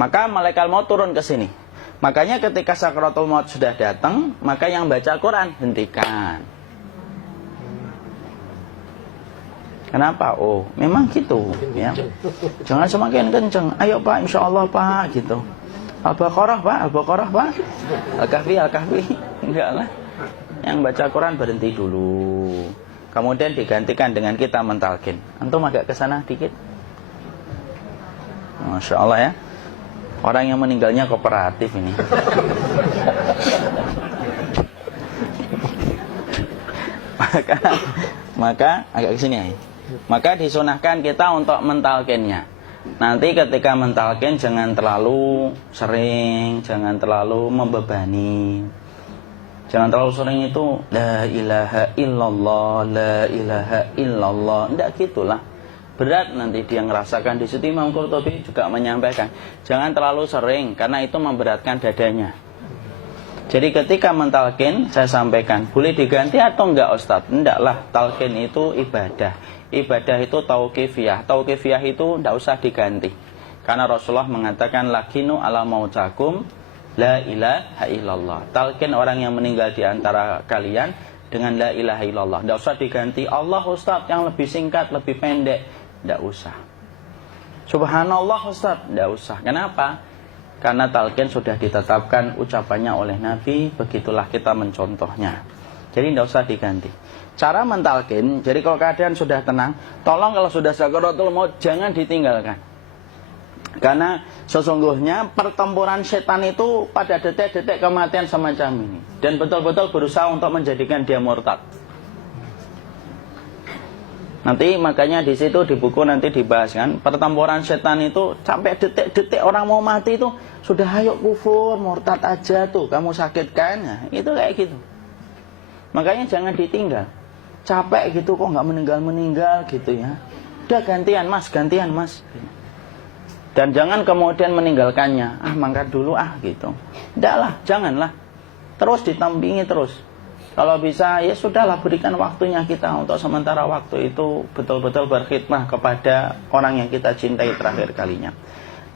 maka malaikat maut turun ke sini. Makanya ketika sakaratul maut sudah datang, maka yang baca Quran hentikan. Kenapa? Oh, memang gitu ya. Jangan semakin kenceng. Ayo Pak, insya Allah Pak, gitu. Al-Baqarah Pak, Al-Baqarah Pak. Al-Kahfi, Al-Kahfi. Enggak lah. Yang baca Quran berhenti dulu. Kemudian digantikan dengan kita mentalkin. Antum agak ke sana dikit. Masya Allah ya. Orang yang meninggalnya kooperatif ini. maka agak ke sini ya. Maka disunahkan kita untuk mentalkinnya. Nanti ketika mentalkin jangan terlalu sering, jangan terlalu membebani. Jangan terlalu sering itu la ilaha illallah, la ilaha illallah. Tidak gitulah. Berat nanti dia ngerasakan. Di situ Imam Qurtubi juga menyampaikan, jangan terlalu sering karena itu memberatkan dadanya. Jadi ketika mentalkin, saya sampaikan, boleh diganti atau enggak Ustaz? Enggaklah, talkin itu ibadah. Ibadah itu tauqifiyah. Tauqifiyah itu enggak usah diganti. Karena Rasulullah mengatakan, lakinu ala mautakum la ilaha illallah. Talkin orang yang meninggal di antara kalian dengan la ilaha illallah. Enggak usah diganti Allah Ustaz yang lebih singkat, lebih pendek. Enggak usah. Subhanallah Ustaz, enggak usah. Kenapa? Karena talqin sudah ditetapkan ucapannya oleh Nabi, begitulah kita mencontohnya. Jadi tidak usah diganti. Cara mentalqin, jadi kalau keadaan sudah tenang, tolong kalau sudah sakaratul maut jangan ditinggalkan. Karena sesungguhnya pertempuran setan itu pada detik-detik kematian semacam ini. Dan betul-betul berusaha untuk menjadikan dia murtad. Nanti makanya di situ di buku nanti dibahas kan, pertempuran setan itu sampai detik-detik orang mau mati itu sudah ayo kufur, murtad aja tuh, kamu sakit kan? Nah, itu kayak gitu. Makanya jangan ditinggal. Capek gitu kok nggak meninggal gitu ya. Udah gantian mas. Dan jangan kemudian meninggalkannya. Mangkat dulu gitu. Enggak lah, janganlah. Terus ditampingi terus. Kalau bisa ya sudahlah, berikan waktunya kita untuk sementara waktu itu betul-betul berkhidmah kepada orang yang kita cintai terakhir kalinya.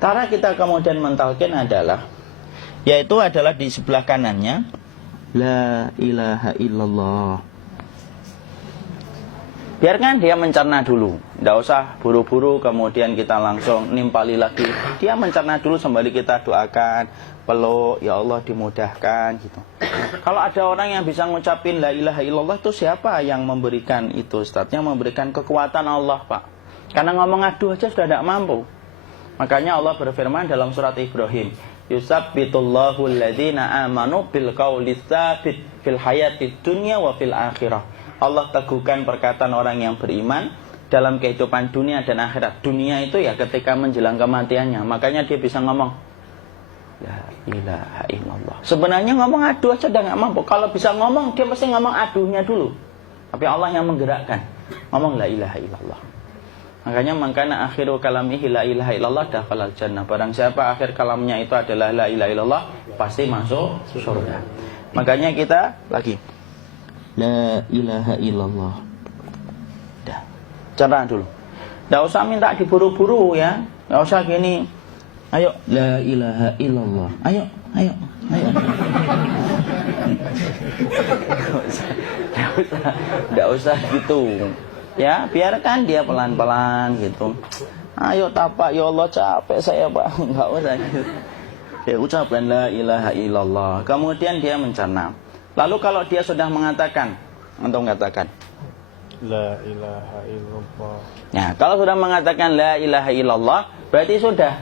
Cara kita kemudian mentalkin adalah, yaitu adalah di sebelah kanannya la ilaha illallah. Biarkan dia mencerna dulu, tidak usah buru-buru kemudian kita langsung nimpali lagi. Dia mencerna dulu sembari kita doakan, peluk, ya Allah dimudahkan gitu. Kalau ada orang yang bisa ngucapin la ilaha illallah, itu siapa yang memberikan itu Ustaz? Yang memberikan kekuatan Allah Pak. Karena ngomong aduh aja sudah tidak mampu. Makanya Allah berfirman dalam surat Ibrahim, yusabbitullahu alladhina amanu bil qawli tsabit fil hayatid dunya wa fil akhirah. Allah teguhkan perkataan orang yang beriman dalam kehidupan dunia dan akhirat. Dunia itu ya ketika menjelang kematiannya. Makanya dia bisa ngomong la ilaha illallah. Sebenarnya ngomong aduh aja udah gak mampu. Kalau bisa ngomong, dia pasti ngomong aduhnya dulu. Tapi Allah yang menggerakkan. Ngomong la ilaha illallah. Makanya mangkana akhiru kalamihi la ilaha illallah dakhalal jannah. Barang siapa akhir kalamnya itu adalah la ilaha illallah, pasti masuk surga. Makanya kita lagi la ilaha illallah. Dah. Cerna dulu. Tidak usah minta diburu-buru ya. Tidak usah gini. Ayo la ilaha illallah. Ayo. Tidak usah gitu. Ya, biarkan dia pelan-pelan gitu. Ayo tapak, ya Allah capek saya Pak. Enggak usah gitu. Dia ucapkan la ilaha illallah. Kemudian dia mencerna. Lalu kalau dia sudah mengatakan, antum mengatakan la ilaha illallah. Nah, kalau sudah mengatakan la ilaha illallah, berarti sudah.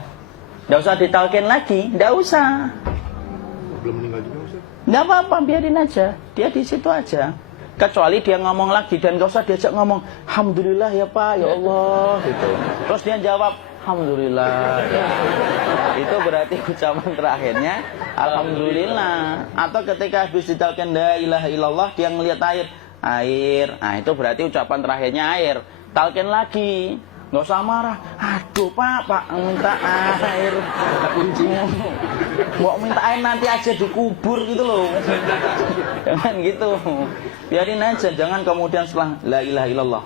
Tidak usah ditalkin lagi, tidak usah. Belum meninggal juga Ustaz? Tidak apa-apa, biarin aja. Dia di situ aja. Kecuali dia ngomong lagi dan gak usah diajak ngomong alhamdulillah ya Pak, ya Allah gitu. Terus dia jawab alhamdulillah. Itu berarti ucapan terakhirnya alhamdulillah. Atau ketika habis ditalkin la ilaha illallah, dia ngelihat air. Nah, itu berarti ucapan terakhirnya air. Talkin lagi. Nggak usah marah. Aduh Pak minta air. Mau minta air nanti aja dikubur gitu loh. Jangan gitu. Biarin aja. Jangan kemudian setelah la ilaha illallah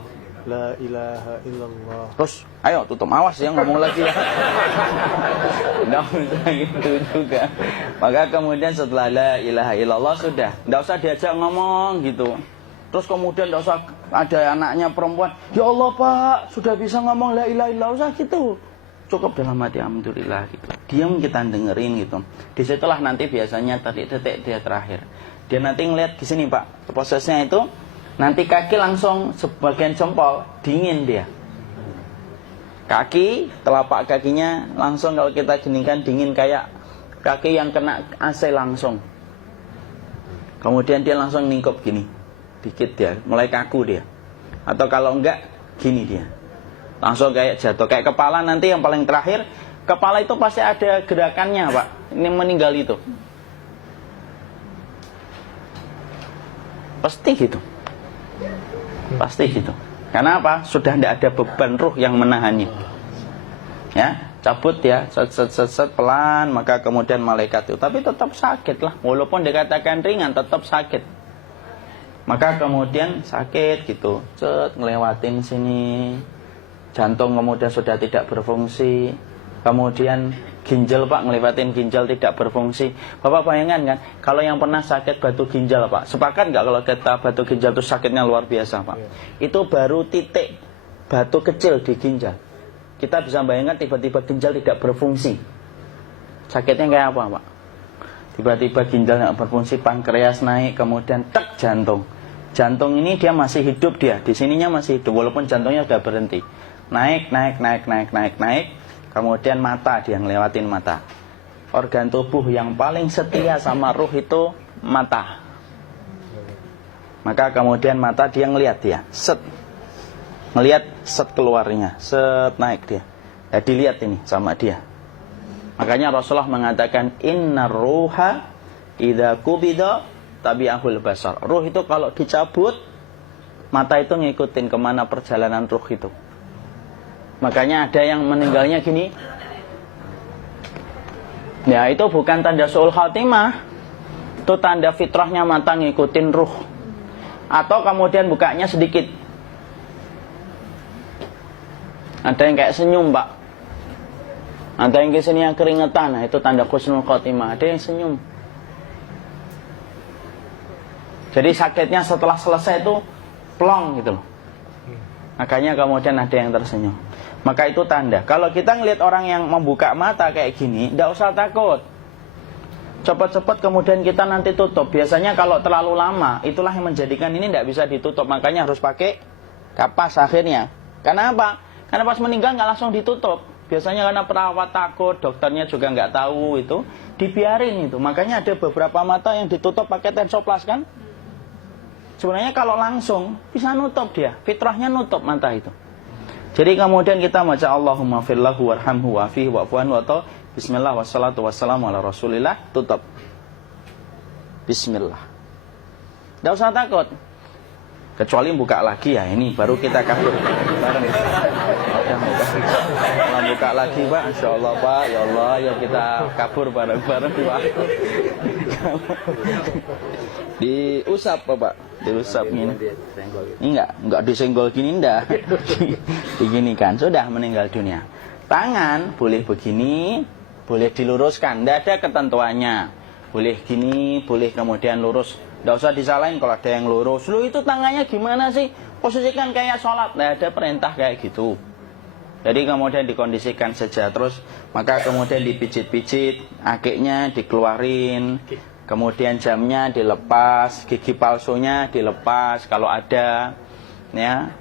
La ilaha illallah. Terus, ayo tutup, awas ya ngomong lagi ya. Nggak usah gitu juga. Maka kemudian setelah la ilaha illallah sudah, nggak usah diajak ngomong gitu. Terus kemudian nggak usah ada anaknya perempuan, ya Allah Pak, sudah bisa ngomong la ilaha illallah, usah gitu. Cukup dalam hati alhamdulillah gitu. Diam kita dengerin gitu. Disitulah nanti biasanya detik dia terakhir. Dia nanti ngeliat di sini Pak, prosesnya itu nanti kaki langsung sebagian jempol dingin dia. Kaki, telapak kakinya langsung kalau kita geningkan dingin kayak kaki yang kena AC langsung. Kemudian dia langsung ningkup gini. Dikit dia, mulai kaku dia. Atau kalau enggak, gini dia. Langsung kayak jatuh. Kayak kepala nanti yang paling terakhir, kepala itu pasti ada gerakannya Pak. Ini meninggal itu. Pasti gitu. Pasti gitu. Karena apa? Sudah tidak ada beban ruh yang menahannya. Ya, cabut ya, set pelan, maka kemudian malaikat itu. Tapi tetap sakit lah. Walaupun dikatakan ringan, tetap sakit. Maka kemudian sakit gitu, ngelewatin sini, jantung kemudian sudah tidak berfungsi, kemudian ginjal Pak, ngelewatin ginjal tidak berfungsi. Bapak bayangkan kan, kalau yang pernah sakit batu ginjal Pak, sepakat nggak kalau kita batu ginjal itu sakitnya luar biasa Pak? Itu baru titik batu kecil di ginjal. Kita bisa bayangkan tiba-tiba ginjal tidak berfungsi, sakitnya kayak apa Pak? Tiba-tiba ginjal nggak berfungsi, pankreas naik, kemudian tek jantung. Jantung ini dia masih hidup dia, di sininya masih hidup walaupun jantungnya sudah berhenti. Naik, kemudian mata dia ngelewatin mata. Organ tubuh yang paling setia sama ruh itu mata. Maka kemudian mata dia ngelihat dia, ngelihat keluarnya, naik dia. Ya dilihat ini sama dia. Makanya Rasulullah mengatakan innar ruha idza qubida tabi'ahul basar. Ruh itu kalau dicabut, mata itu ngikutin kemana perjalanan ruh itu. Makanya ada yang meninggalnya gini. Ya itu bukan tanda su'ul khatimah. Itu tanda fitrahnya mata ngikutin ruh. Atau kemudian bukanya sedikit. Ada yang kayak senyum Pak. Ada yang kesini yang keringetan. Nah itu tanda husnul khatimah. Ada yang senyum. Jadi sakitnya setelah selesai itu plong gitu loh. Makanya kemudian ada yang tersenyum. Maka itu tanda. Kalau kita ngelihat orang yang membuka mata kayak gini, tidak usah takut. Cepat-cepat kemudian kita nanti tutup. Biasanya kalau terlalu lama, itulah yang menjadikan ini tidak bisa ditutup. Makanya harus pakai kapas akhirnya. Karena apa? Karena pas meninggal nggak langsung ditutup. Biasanya karena perawat takut, dokternya juga nggak tahu itu, dibiarin itu. Makanya ada beberapa mata yang ditutup pakai tensoplas kan? Sebenarnya kalau langsung bisa nutup dia, fitrahnya nutup mata itu. Jadi kemudian kita baca Allahumma firlahu warhamhu wa'afihi wa'fu'anhu atau bismillah wassalatu wassalamu ala rasulillah, tutup. Bismillah. Tidak usah takut. Kecuali buka lagi ya, ini baru kita kabur. Kalau buka lagi Pak, Insya Allah Pak, ya Allah, ya kita kabur bareng-bareng Pak. Diusap Pak, diusap gini. Ini enggak disenggol gini, enggak. Begini kan, sudah meninggal dunia. Tangan boleh begini, boleh diluruskan, tidak ada ketentuannya. Boleh gini, boleh kemudian lurus. Tidak usah disalahin kalau ada yang lurus. Lu itu tangannya gimana sih? Posisikan kayak sholat. Tidak ada perintah kayak gitu. Jadi kemudian dikondisikan saja. Terus maka kemudian dipijit-pijit, akiknya dikeluarin. Kemudian jamnya dilepas, gigi palsunya dilepas kalau ada. Ya.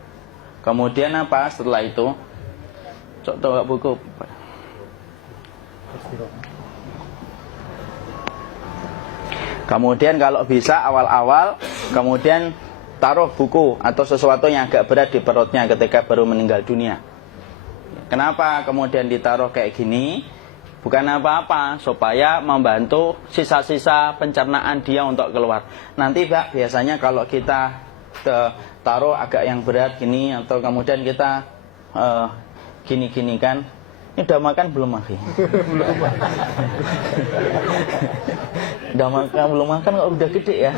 Kemudian apa setelah itu? Coba buku. Kemudian kalau bisa awal-awal kemudian taruh buku atau sesuatu yang agak berat di perutnya ketika baru meninggal dunia. Kenapa kemudian ditaruh kayak gini? Bukan apa-apa, supaya membantu sisa-sisa pencernaan dia untuk keluar. Nanti Pak, biasanya kalau kita taruh agak yang berat gini atau kemudian kita gini-gini kan, ini udah makan belum Maki? Udah makan belum makan kok udah gede ya?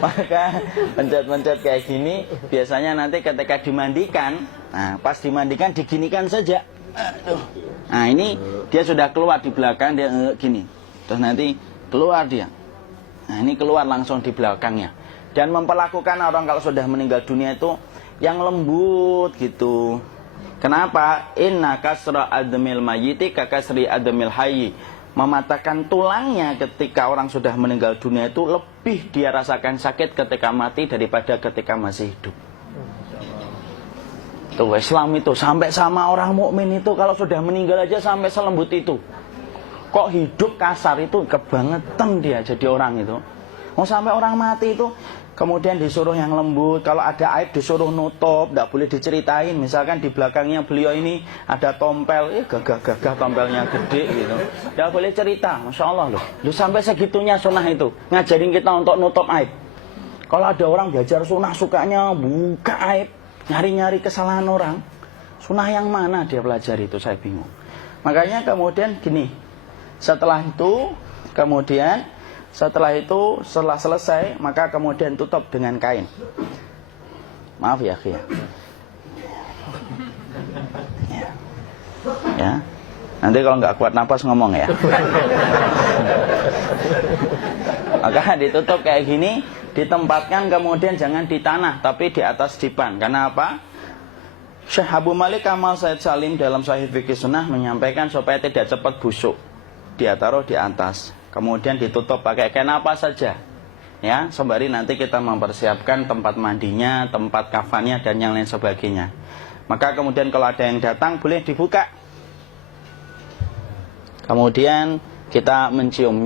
Maka pencet-pencet kayak gini, biasanya nanti ketika dimandikan, nah pas dimandikan diginikan saja. Aduh. Nah ini dia sudah keluar di belakang, dia gini. Terus nanti keluar dia. Nah ini keluar langsung di belakangnya. Dan memperlakukan orang kalau sudah meninggal dunia itu yang lembut gitu. Kenapa? Inna kasra admil mayyiti kakasri admil hayyi. Mematahkan tulangnya ketika orang sudah meninggal dunia itu lebih dia rasakan sakit ketika mati daripada ketika masih hidup. Tuh Islam itu sampai sama orang mukmin itu kalau sudah meninggal aja sampai selembut itu. Kok hidup kasar itu kebangetan dia jadi orang itu. Mau sampai orang mati itu kemudian disuruh yang lembut, kalau ada aib disuruh nutup, tidak boleh diceritain. Misalkan di belakangnya beliau ini ada tompel, gagah-gagah tompelnya gede gitu, tidak boleh cerita. Masya Allah loh, sampai segitunya sunnah itu ngajarin kita untuk nutup aib. Kalau ada orang belajar sunnah sukanya buka aib, nyari-nyari kesalahan orang, sunnah yang mana dia pelajari itu, saya bingung. Makanya kemudian gini, setelah selesai, maka kemudian tutup dengan kain. Maaf ya, ya. Ya. Nanti kalau nggak kuat napas ngomong ya. Maka ditutup kayak gini, ditempatkan kemudian jangan di tanah, tapi di atas dipan. Karena apa? Syekh Abu Malik Kamal Said Salim dalam Sahih Fikih Sunnah menyampaikan supaya tidak cepat busuk. Dia taruh di atas. Kemudian ditutup pakai kain apa saja, ya, sembari nanti kita mempersiapkan tempat mandinya, tempat kafannya dan yang lain sebagainya. Maka kemudian kalau ada yang datang boleh dibuka. Kemudian kita mencium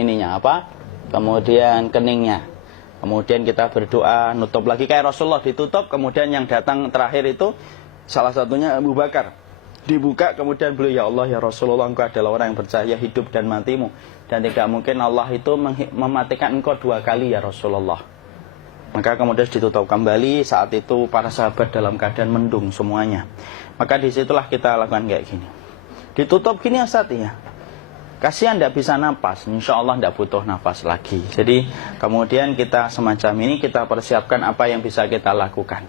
ininya apa? Kemudian keningnya. Kemudian kita berdoa, nutup lagi kayak Rasulullah ditutup. Kemudian yang datang terakhir itu salah satunya Abu Bakar. Dibuka kemudian beliau, ya Allah ya Rasulullah, engkau adalah orang yang percaya hidup dan matimu, dan tidak mungkin Allah itu mematikan engkau 2 kali ya Rasulullah. Maka kemudian ditutup kembali. Saat itu para sahabat dalam keadaan mendung semuanya. Maka disitulah kita lakukan kayak gini. Ditutup gini Ustaz ya. Kasihan tidak bisa nafas, insya Allah tidak butuh nafas lagi. Jadi kemudian kita semacam ini kita persiapkan apa yang bisa kita lakukan.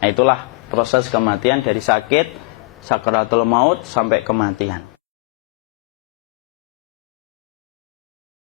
Nah itulah proses kematian dari sakit, sakaratul maut sampai kematian.